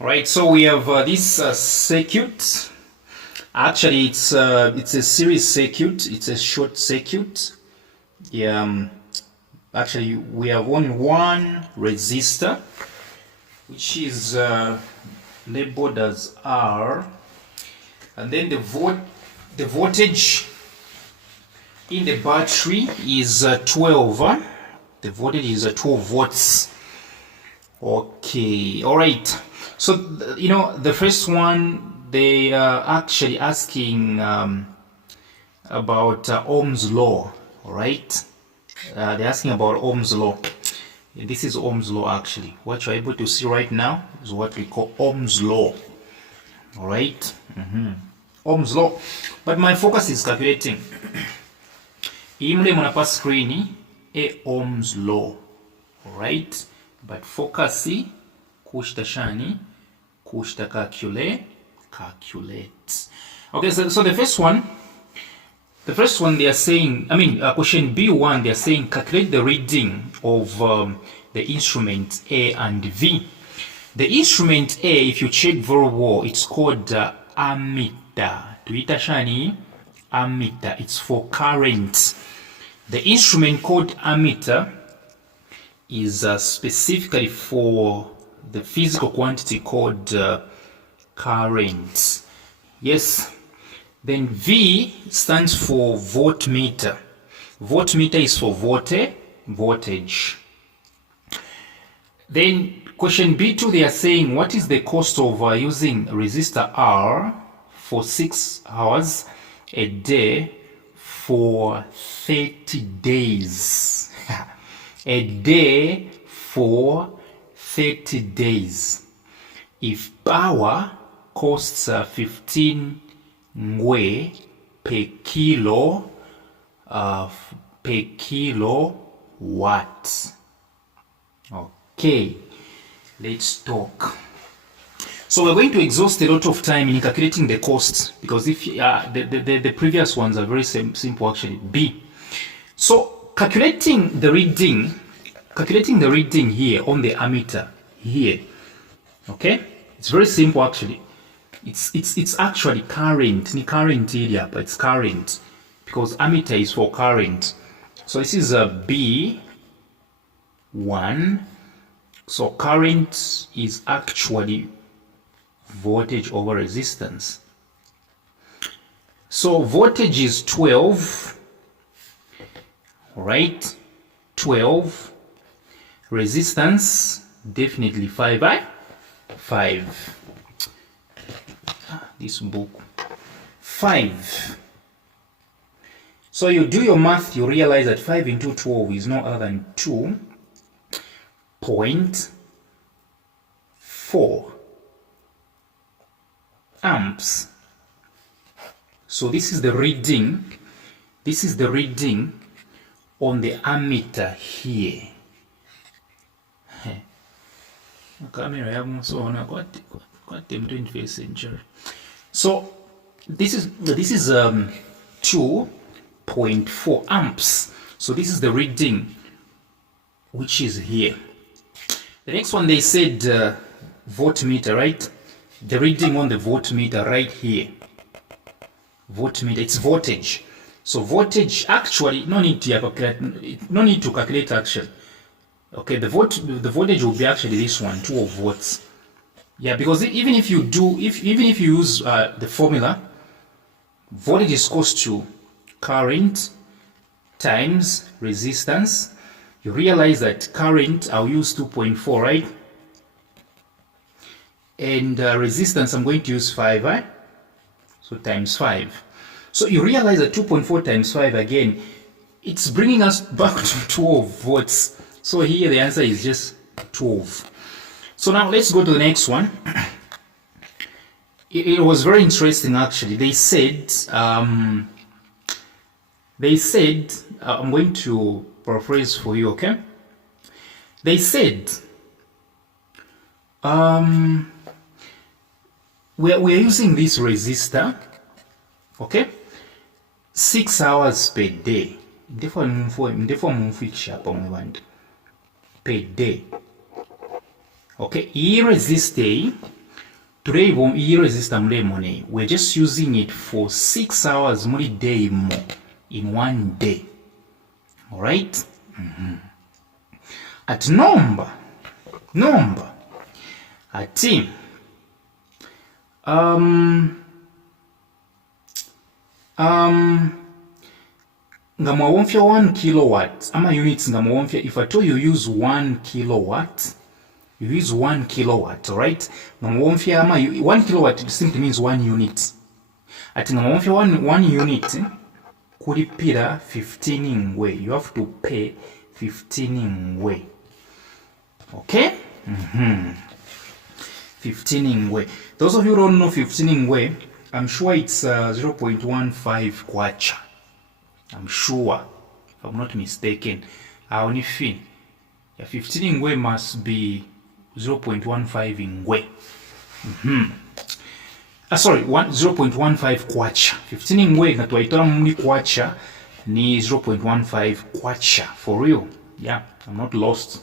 Right, so we have this circuit. Actually, it's a series circuit. It's a short circuit. Yeah, actually, we have only one resistor, which is labeled as R, and then the voltage in the battery is 12. The voltage is 12 volts. Okay, all right. So the first one, they are actually asking about Ohm's law. All right, they're asking about Ohm's law. This is Ohm's law actually. What you're able to see right now is what we call Ohm's law. All right, Ohm's law. But my focus is calculating. Imle muna screen a Ohm's law. All right, but focus kushta shani kushta calculate. Okay, so the first one they are saying, question B1, they are saying calculate the reading of the instrument A and V. The instrument A, if you check very well, it's called ammeter. Tuita shani ammeter. It's for current. The instrument called ammeter is specifically for the physical quantity called current. Yes. Then V stands for voltmeter. Voltmeter is for voltage. Then question B2, they are saying what is the cost of using resistor R for 6 hours a day for 30 days. A day for 30 days. If power costs 15 ngwe per kilowatt. Okay, let's talk. So we're going to exhaust a lot of time in calculating the costs, because if the previous ones are very simple actually. B. So calculating the reading here on the ammeter here. Okay, it's very simple actually. It's actually current. Ni current area, but it's current because ammeter is for current. So this is a B1. So current is actually voltage over resistance. So voltage is 12. Right? 12. Resistance definitely 5. Right? 5. This book 5. So you do your math, you realize that 5 into 12 is no other than 2.4 amps. So this is the reading. This is the reading on the ammeter here. Camera have so on got them 21st century. So this is 2.4 amps. So this is the reading which is here. The next one they said voltmeter, right? The reading on the voltmeter right here. Voltmeter, it's voltage. So voltage actually no need to calculate actually. Okay, the voltage will be actually this one, 12 volts. Yeah, because even if you use the formula, voltage is equals to current times resistance. You realize that current I'll use 2.4, right? And resistance I'm going to use 5, right? So times 5. So you realize that 2.4 times 5 again, it's bringing us back to 12 volts. So here the answer is just 12. So now let's go to the next one. It was very interesting actually. They said, I'm going to paraphrase for you, okay? They said, we're using this resistor, okay? 6 hours per day. Per day. Okay, here resistor today resistor mule money, we're just using it for 6 hours muli day more in one day. All right. At number at team nga mwawonfya 1 kilowatt ama units nga mwawonfya, if at all you use 1 kilowatt, you use 1 kilowatt, all right. Nga mwawonfya ama 1 kilowatt simply means 1 unit. Ati nga mwawonfya 1 unit kulipira 15 ngwe, you have to pay 15 ngwe. Okay? 15 ngwe. Those of you who don't know 15 ngwe, I'm sure it's 0.15 kwacha. I'm sure, if I'm not mistaken. Only fin. Yeah, 15 ngwe must be 0.15 ngwe. Sorry, 0.15 kwacha. 15 ngwe na tuwaitola muni kwacha ni 0.15 kwacha. For real. Yeah, I'm not lost.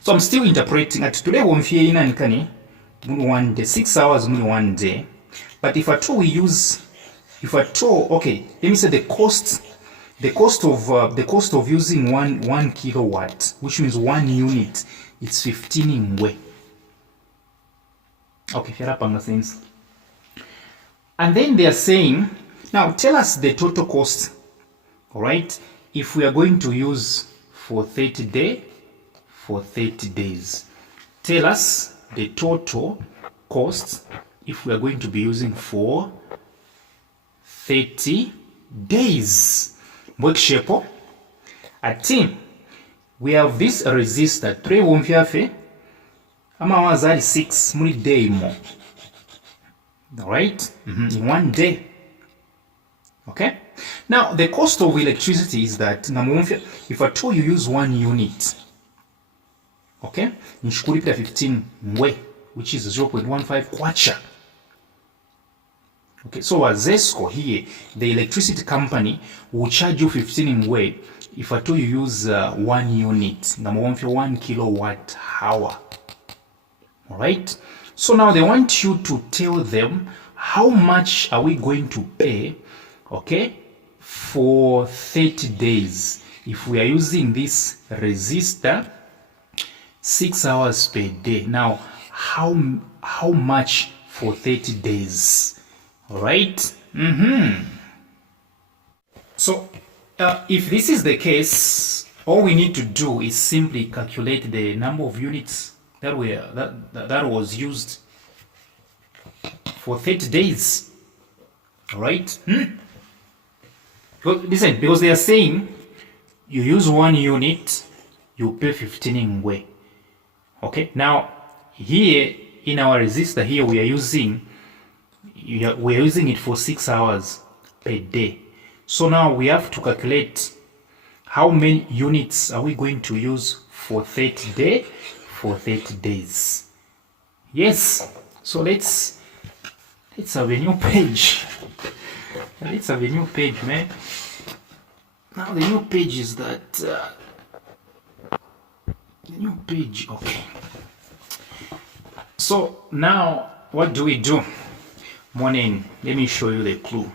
So I'm still interpreting at today wonfie ina nikani muni 1 day, 6 hours muni 1 day. But if at all we use, okay, let me say the cost of using 1 kilowatt, which means 1 unit, it's 15 ngwe. Okay, fyarapanga sense. And then they are saying, now tell us the total cost, all right, if we are going to use for 30 days. Tell us the total cost if we are going to be using for 30 days. Workshape. At team, we have this resistor 3 wonfiafe ama wazali 6 muli day more. All right, in 1 day. Okay. Now the cost of electricity is that if at all you use 1 unit, okay, nishukulipira 15 ngwe, which is 0.15 kwacha. Okay, so as ZESCO here, the electricity company will charge you 15 ngwe if at all you use 1 unit, 1 kilowatt hour. All right. So now they want you to tell them how much are we going to pay, okay, for 30 days if we are using this resistor 6 hours per day. Now, how much for 30 days? All right. So, if this is the case, all we need to do is simply calculate the number of units that was used for 30 days. All right. Listen, because they are saying you use 1 unit, you pay 15 ngwe. Okay. Now here in our resistor here we are using it for 6 hours per day. So now we have to calculate how many units are we going to use for 30 days. Yes. So let's have a new page. Let's have a new page, man. Now the new page is that the new page. Okay. So now what do we do? Morning. Let me show you the clue.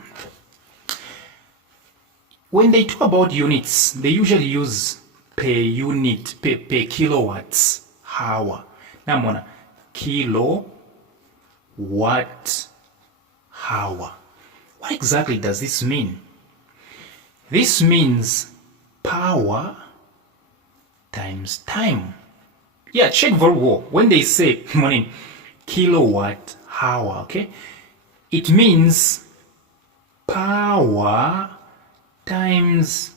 When they talk about units, they usually use per unit, per kilowatts hour. Now, mona kilowatt hour. What exactly does this mean? This means power times time. Yeah, check very well. When they say morning kilowatt hour, okay, it means power times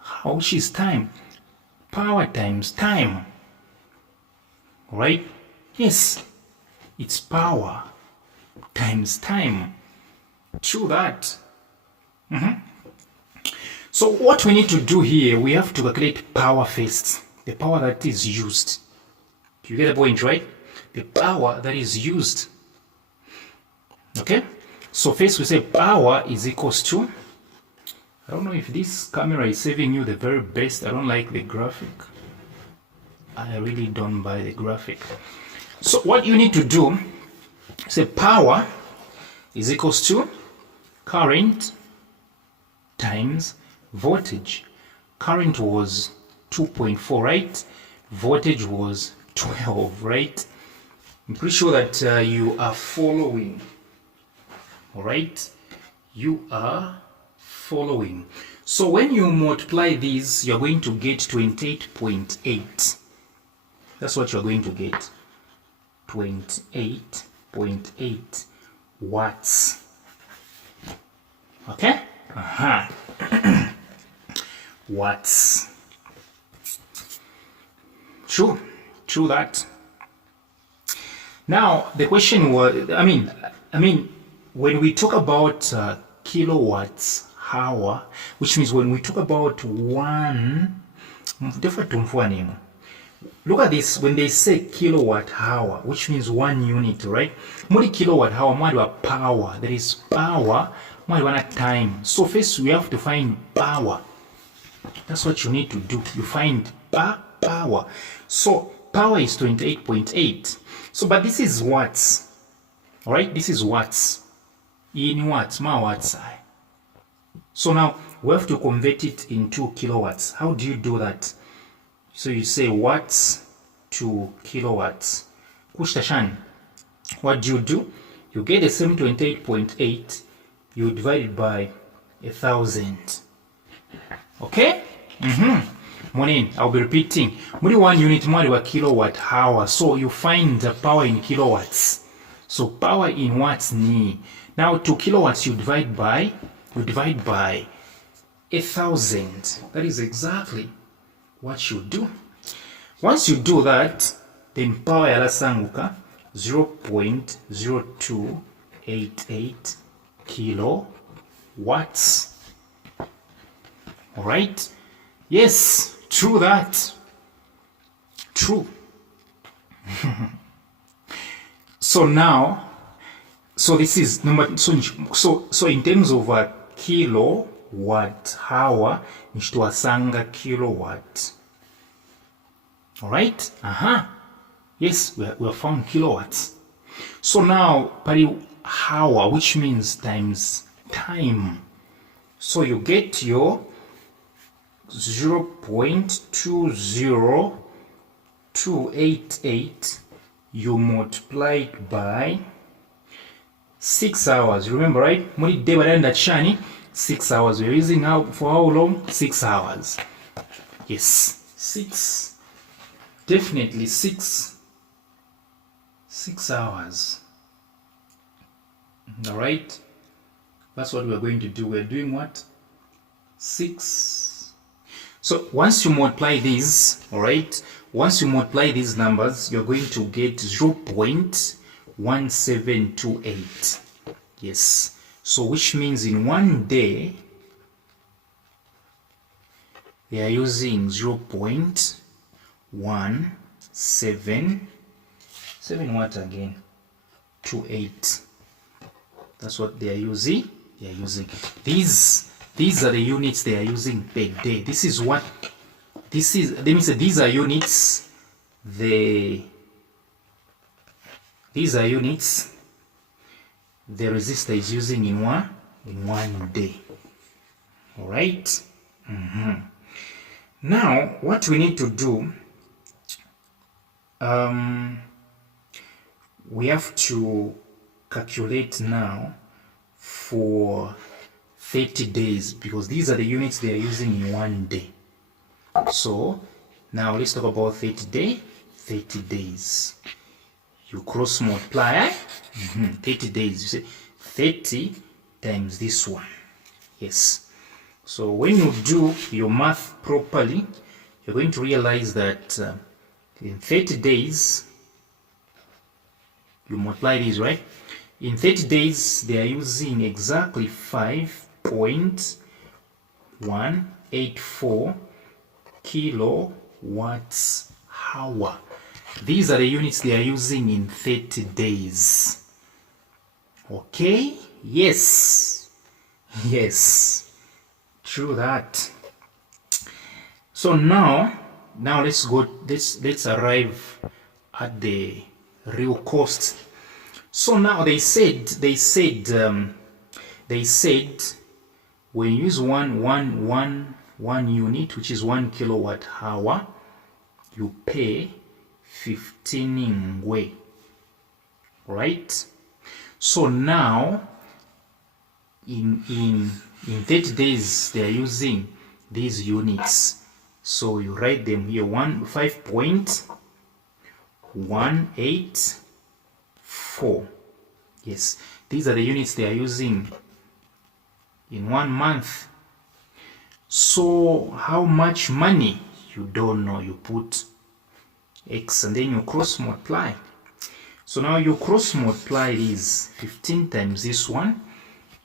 how much is time? Power times time. Right? Yes, it's power times time. True that. So what we need to do here, we have to calculate power first. The power that is used. You get the point, right? The power that is used. Okay? So first we say power is equals to, I don't know if this camera is saving you the very best. I don't like the graphic. I really don't buy the graphic. So what you need to do, say power is equals to current times voltage. Current was 2.4, right? Voltage was 12, right? I'm pretty sure that you are following. All right? You are following. So when you multiply these, you're going to get 28.8. That's what you're going to get. 28.8 watts. Okay? Watts. True that. Now the question was, I mean, when we talk about kilowatts hour, which means when we talk about one, look at this. When they say kilowatt hour, which means 1 unit, right? More kilowatt hour, more power. There is power, more time. So first we have to find power. That's what you need to do. You find power. So power is 28.8. So, but this is watts. All right, this is watts. In watts, watts. So now we have to convert it into kilowatts. How do you do that? So you say watts to kilowatts. Kushtashan, what do? You get the same 28.8, you divide it by 1,000. Okay? Morning, I'll be repeating. Muri 1 unit, more kilowatt hour. So you find the power in kilowatts. So power in watts ni. Now 2 kilowatts you divide by 1,000. That is exactly what you do. Once you do that, then power yalasanguka 0.0288 kilowatts. All right? Yes, true that. True. So now, so this is number. So in terms of a kilowatt hour, nishtuasanga kilowatt. All right. Yes, we have found kilowatts. So now, pari hour, which means times time. So you get your 0.20288, you multiply it by 6 hours. Remember, right? Muni debaranda chani 6 hours. We're using now for how long? 6 hours. Yes, 6. Definitely 6 hours. All right. That's what we're going to do. We're doing what? 6. So once you multiply these, all right, once you multiply these numbers, you're going to get 0.1728. Yes. So which means in 1 day, they are using 0.177 what again? 28. That's what they are using. They are using these are the units they are using per day. This is what this is. Let me say these are units. These are units the resistor is using in one day. All right. Now what we need to do, we have to calculate now for 30 days, because these are the units they are using in 1 day. So now let's talk about 30 days. You cross multiply 30 days. You say 30 times this one. Yes. So when you do your math properly, you're going to realize that in 30 days, you multiply these, right? In 30 days, they are using exactly 5.184 kilowatts hour. These are the units they are using in 30 days. Okay? Yes. Yes. True that. So now let's arrive at the real cost. So now they said when you use one unit, which is 1 kilowatt hour, you pay 15 ngwe, right? So now in 30 days they are using these units, so you write them here, 5.184. yes, these are the units they are using in 1 month. So how much money? You don't know. You put x and then you cross multiply. So now you cross multiply is 15 times this one.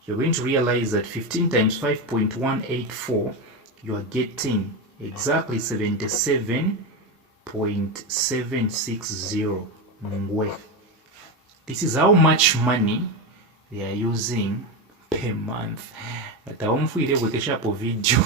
You're going to realize that 15 times 5.184, you are getting exactly 77.760 ngwe. This is how much money they are using per month. But I won't feel with a sharp video.